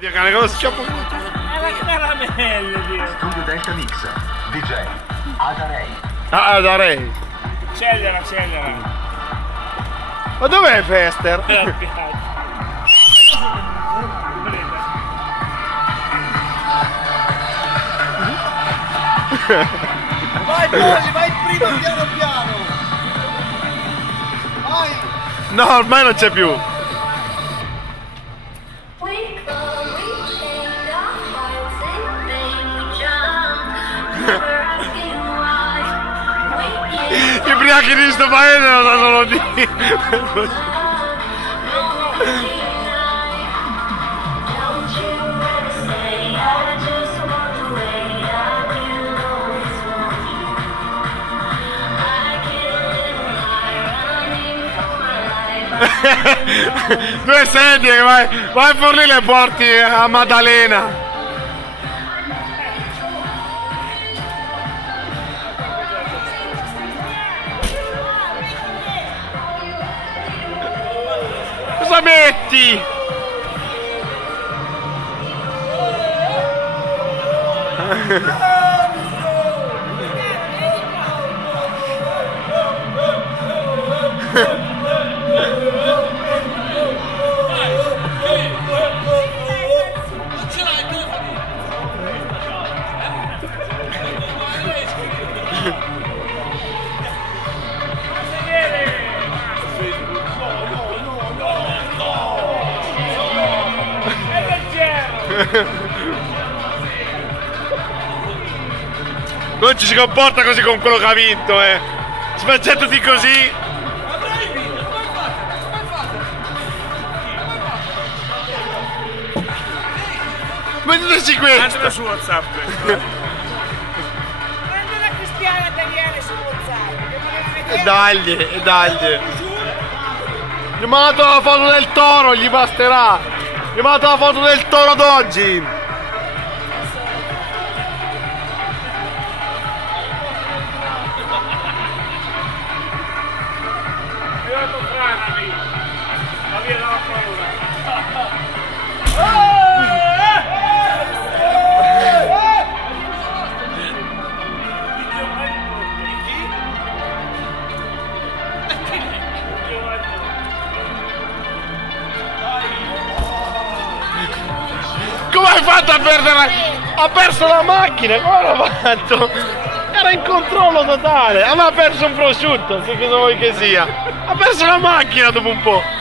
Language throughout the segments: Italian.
Dio cane, cosa schioppo? Era caramello, Dio. Studio Delta Mix, DJ Adarei. Ah, Adarei. Accelera. Ma dov'è Fester? Vai Tony, vai prima piano piano. Vai. No, ormai non c'è più. I briachi di sto paese non sanno dire. Due sedie, vai a fornire e porti a Maddalena. Cosa metti? Non ci si comporta così con quello che ha vinto, si faccia tutti così. Mettesi questo. Mandala su WhatsApp. Prende la Cristiana Daniele su WhatsApp. E dagli. Gli ho mandato la foto del toro, gli basterà. Gli ho mandato la foto del toro d'oggi. La via della paura. Come hai fatto a perdere? Ha perso la macchina, come l'ha fatto? Era in controllo totale, aveva perso un prosciutto, se cosa vuoi che sia. Ha perso la macchina dopo un po'.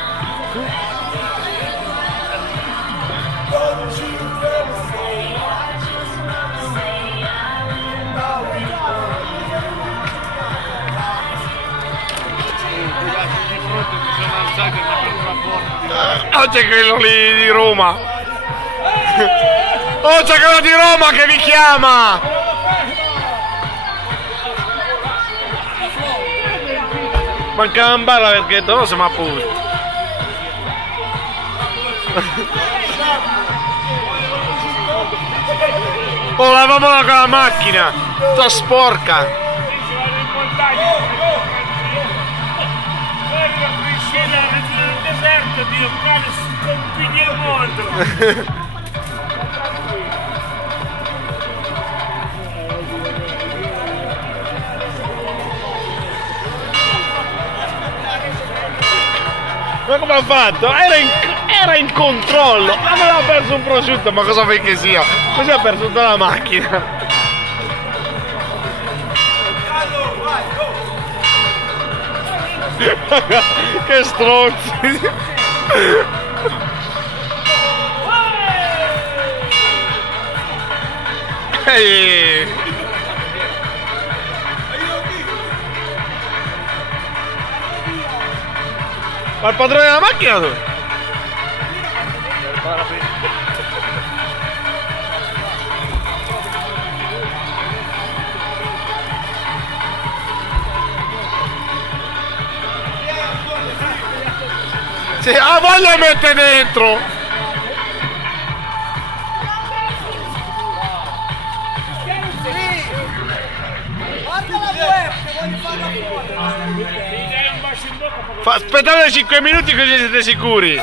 Oh, c'è quello lì di Roma. Oh, c'è quello di Roma che vi chiama. Manca un barra perché non siamo a posto. Oh, lavamola con la macchina. Sta sporca. Dio, cane, scompigli il mondo! Ma come ha fatto? Era in controllo! Aveva perso un prosciutto, ma cosa vuoi che sia? Così ha perso tutta la macchina! Che stronzi! Ehi! Ma il padrone della macchina dove? Sì, ha voglia di mettere dentro! Guarda la web che voglio farla fuori. Mi dai un bacio in bocca. Aspettate 5 minuti così siete sicuri.